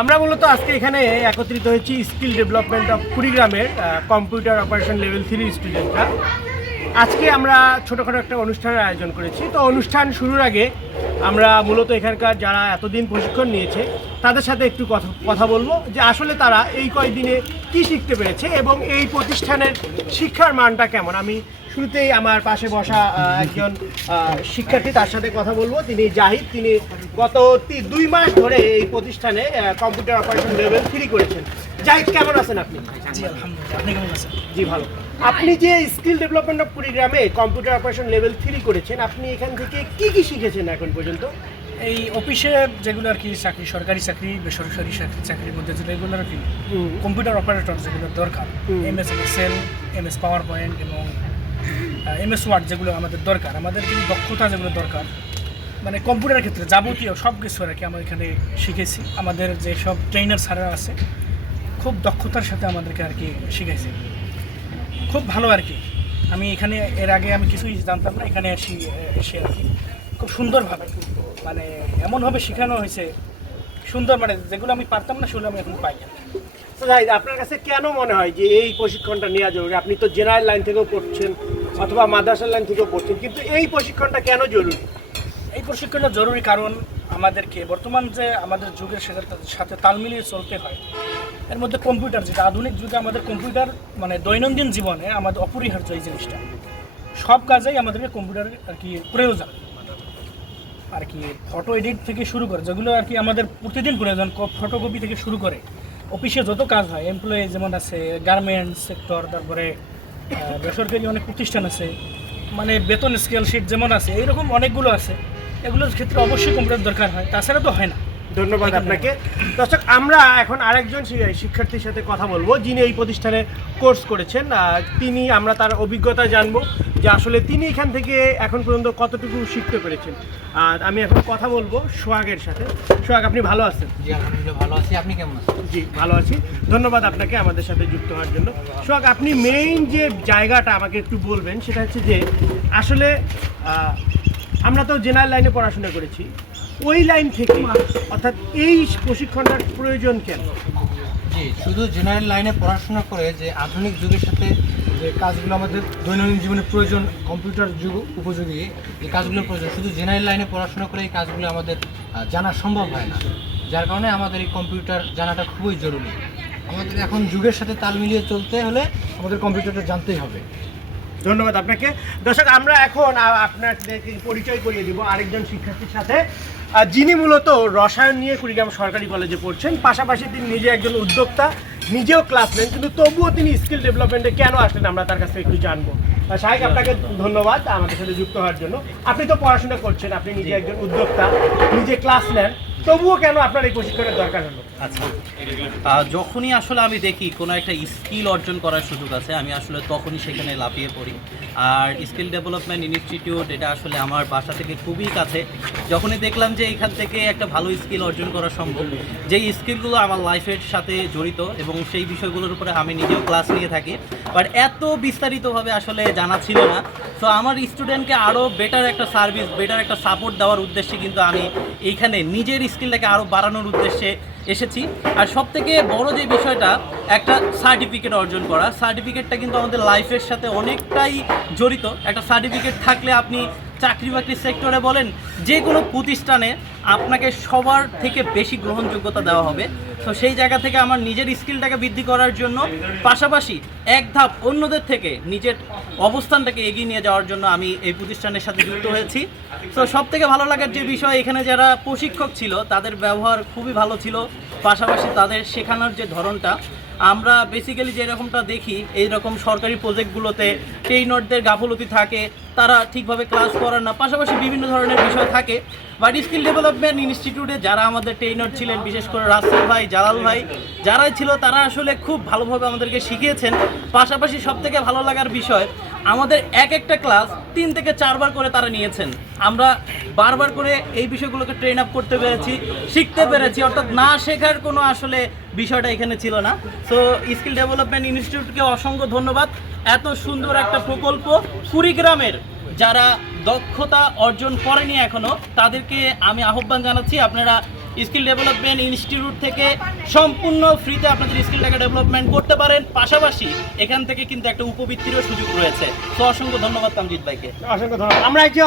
আমরা মূলত আজকে এখানে একত্রিত হয়েছি স্কিল ডেভেলপমেন্ট অফ কুড়িগ্রামের কম্পিউটার অপারেশন লেভেল 3 স্টুডেন্টরা। আজকে আমরা ছোটোখাটো একটা অনুষ্ঠানের আয়োজন করেছি। তো অনুষ্ঠান শুরুর আগে আমরা মূলত এখানকার যারা এতদিন প্রশিক্ষণ নিয়েছে তাদের সাথে একটু কথা বলবো যে আসলে তারা এই কয়েকদিনে কি শিখতে পেরেছে এবং এই প্রতিষ্ঠানের শিক্ষার মানটা কেমন। আমি শুরুতেই আমার পাশে বসা একজন শিক্ষার্থী, তার সাথে কথা বলবো। তিনি জাহিদ, তিনি গত 2 মাস ধরে এই প্রতিষ্ঠানে কম্পিউটার অপারেশন লেভেল 3 করেছেন। জাহিদ, কেমন আছেন আপনি? জি আলহামদুলিল্লাহ, আপনি কেমন আছেন? জি ভালো। আপনি যে স্কিল ডেভেলপমেন্ট অফ কুড়িগ্রামে কম্পিউটার অপারেশন লেভেল 3 করেছেন, আপনি এখান থেকে কি কি শিখেছেন এখন পর্যন্ত? এই অফিসে যেগুলো আর কি চাকরি, সরকারি চাকরি, বেসরকারি চাকরির মধ্যে যেগুলো আর কি কম্পিউটার অপারেটর যেগুলো দরকার, MS Excel, MS PowerPoint এবং MS ওয়ার্ড যেগুলো আমাদের দরকার, আমাদের কিন্তু দক্ষতা যেগুলো দরকার, মানে কম্পিউটারের ক্ষেত্রে যাবতীয় সব কিছু আর কি আমরা এখানে শিখেছি। আমাদের যে সব ট্রেনার স্যাররা আছে খুব দক্ষতার সাথে আমাদেরকে আর কি শিখাইছে, খুব ভালো আর কি। আমি এখানে এর আগে আমি কিছুই জানতাম না, এখানে এসে আর কি খুব সুন্দরভাবে মানে এমনভাবে শেখানো হয়েছে সুন্দর, মানে যেগুলো আমি পারতাম না সেগুলো আমি এখন পাই। তো জাহিদ, আপনার কাছে কেন মনে হয় যে এই প্রশিক্ষণটা নেওয়া জরুরি? আপনি তো জেনারেল লাইন থেকেও পড়ছেন অথবা মাদ্রাসার লাইন থেকেও পড়ছেন, কিন্তু এই প্রশিক্ষণটা কেন জরুরি? এই প্রশিক্ষণটা জরুরি কারণ আমাদেরকে বর্তমান যে আমাদের যুগের সাথে তাল মিলিয়ে চলতে হয়। এর মধ্যে কম্পিউটার, যেটা আধুনিক যুগে আমাদের কম্পিউটার মানে দৈনন্দিন জীবনে আমাদের অপরিহার্য এই জিনিসটা, সব কাজেই আমাদেরকে কম্পিউটার আর কি প্রয়োজন আর কি। ফটো এডিট থেকে শুরু করে যেগুলো আর কি আমাদের প্রতিদিন প্রয়োজন, ফটোকপি থেকে শুরু করে অফিসে যত কাজ হয়, এমপ্লয়ি যেমন আছে, গার্মেন্টস সেক্টর, তারপরে বেসরকারি অনেক প্রতিষ্ঠান আছে, মানে বেতন স্কেল শিট যেমন আছে, এইরকম অনেকগুলো আছে। এগুলোর ক্ষেত্রে অবশ্যই কম্পিউটার দরকার হয়, তাছাড়া তো হয় না। ধন্যবাদ আপনাকে। দর্শক, আমরা এখন আরেকজন শিক্ষার্থীর সাথে কথা বলবো যিনি এই প্রতিষ্ঠানে কোর্স করেছেন। আমরা তার অভিজ্ঞতা জানবো যে আসলে তিনি এখান থেকে এখন পর্যন্ত কতটুকু শিখতে পেরেছেন। আর আমি এখন কথা বলবো সোহাগের সাথে। সোহাগ, আপনি ভালো আছেন? জি আলহামদুলিল্লাহ ভালো আছি, আপনি কেমন আছেন? জি ভালো আছি, ধন্যবাদ আপনাকে আমাদের সাথে যুক্ত হওয়ার জন্য। সোহাগ, আপনি মেইন যে জায়গাটা আমাকে একটু বলবেন সেটা হচ্ছে যে আসলে আমরা তো জেনারেল লাইনে পড়াশোনা করেছি, ওই লাইন থেকে অর্থাৎ এই প্রশিক্ষণটার প্রয়োজন কেন? জি, শুধু জেনারেল লাইনে পড়াশোনা করে যে আধুনিক যুগের সাথে যে কাজগুলো আমাদের দৈনন্দিন জীবনে প্রয়োজন, কম্পিউটার যুগ উপযোগী এই কাজগুলোর প্রয়োজন, শুধু জেনারেল লাইনে পড়াশোনা করে এই কাজগুলো আমাদের জানা সম্ভব হয় না। যার কারণে আমাদের এই কম্পিউটার জানাটা খুবই জরুরি। আমাদের এখন যুগের সাথে তাল মিলিয়ে চলতে হলে আমাদের কম্পিউটারটা জানতেই হবে। ধন্যবাদ আপনাকে। দর্শক, আমরা এখন আপনাদেরকে পরিচয় করিয়ে দিব আরেকজন শিক্ষার্থীর সাথে, যিনি মূলত রসায়ন নিয়ে কুড়িগ্রাম সরকারি কলেজে পড়ছেন। পাশাপাশি তিনি নিজে একজন উদ্যোক্তা, নিজেও ক্লাস নেন, কিন্তু তবুও তিনি স্কিল ডেভেলপমেন্টে কেন আসলেন আমরা তার কাছ থেকে একটু জানবো। শাহিক, আপনাকে ধন্যবাদ আমাদের সাথে যুক্ত হওয়ার জন্য। আপনি তো পড়াশোনা করছেন, আপনি নিজে একজন উদ্যোক্তা, নিজে ক্লাস নেন, তবুও কেন আপনার এই প্রশিক্ষণের দরকার হলো? আচ্ছা, যখনই আসলে আমি দেখি কোনো একটা স্কিল অর্জন করার সুযোগ আছে, আমি আসলে তখনই সেখানে লাফিয়ে পড়ি। আর স্কিল ডেভেলপমেন্ট ইনস্টিটিউট এটা আসলে আমার বাসা থেকে খুবই কাছে। যখনই দেখলাম যে এখান থেকে একটা ভালো স্কিল অর্জন করা সম্ভব, যেই স্কিলগুলো আমার লাইফের সাথে জড়িত এবং সেই বিষয়গুলোর উপরে আমি নিজেও ক্লাস নিয়ে থাকি, বাট এত বিস্তারিতভাবে আসলে জানা ছিল না। তো আমার স্টুডেন্টকে আরও বেটার একটা সার্ভিস, বেটার একটা সাপোর্ট দেওয়ার উদ্দেশ্যে কিন্তু আমি এইখানে নিজের স্কিলটাকে আরও বাড়ানোর উদ্দেশ্যে এসেছি। আর সবথেকে বড় যে বিষয়টা, একটা সার্টিফিকেট অর্জন করা। সার্টিফিকেটটা কিন্তু আমাদের লাইফের সাথে অনেকটাই জড়িত। একটা সার্টিফিকেট থাকলে আপনি চাকরি বাকরি সেক্টরে বলেন, যে কোনো প্রতিষ্ঠানে আপনাকে সবার থেকে বেশি গ্রহণযোগ্যতা দেওয়া হবে। তো সেই জায়গা থেকে আমার নিজের স্কিলটাকে বৃদ্ধি করার জন্য, পাশাপাশি এক ধাপ অন্যদের থেকে নিজের অবস্থানটাকে এগিয়ে নিয়ে যাওয়ার জন্য আমি এই প্রতিষ্ঠানের সাথে যুক্ত হয়েছি। তো সব থেকে ভালো লাগার যে বিষয়, এখানে যারা প্রশিক্ষক ছিল তাদের ব্যবহার খুবই ভালো ছিল। পাশাপাশি তাদের শেখানোর যে ধরনটা, আমরা বেসিক্যালি যেরকমটা দেখি এইরকম সরকারি প্রজেক্টগুলোতে ট্রেইনারদের গাফলতি থাকে, তারা ঠিকভাবে ক্লাস করার না, পাশাপাশি বিভিন্ন ধরনের বিষয় থাকে। বাট স্কিল ডেভেলপমেন্ট ইনস্টিটিউটে যারা আমাদের ট্রেইনার ছিলেন, বিশেষ করে রাসেল ভাই, জালাল ভাই, যারাই ছিল, তারা আসলে খুব ভালোভাবে আমাদেরকে শিখিয়েছেন। পাশাপাশি সবথেকে ভালো লাগার বিষয়, আমাদের একটা ক্লাস 3 থেকে 4 বার করে তারা নিয়েছেন। আমরা বারবার করে এই বিষয়গুলোকে ট্রেন আপ করতে পেরেছি, শিখতে পেরেছি, অর্থাৎ না শেখার কোনো আসলে বিষয়টা এখানে ছিল না। সো স্কিল ডেভেলপমেন্ট ইনস্টিটিউটকে অসংখ্য ধন্যবাদ। এত সুন্দর একটা প্রকল্প কুড়িগ্রামের যারা দক্ষতা অর্জন করেনি এখনও, তাদেরকে আমি আহ্বান জানাচ্ছি আপনারা স্কিল ডেভেলপমেন্ট ইনস্টিটিউট থেকে সম্পূর্ণ ফ্রিতে আপনাদের স্কিলটাকে ডেভেলপমেন্ট করতে পারেন, পাশাপাশি এখান থেকে কিন্তু একটা উপবৃত্তিরও সুযোগ রয়েছে। তো অসংখ্য ধন্যবাদ তামজিৎ ভাইকে। অসংখ্য ধন্যবাদ। আমরা একটি